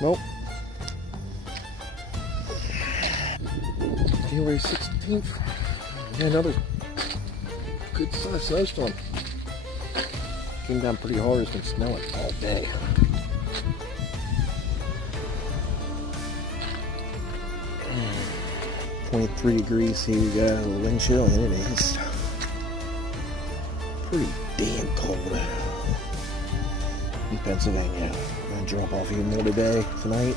Nope. January 16th. Yeah, another good sized snowstorm. Came down pretty hard. It's been snowing all day. Mm. 23 degrees here, we got a little wind chill, and it is pretty damn cold in Pennsylvania. I'm gonna drop off even more today, tonight.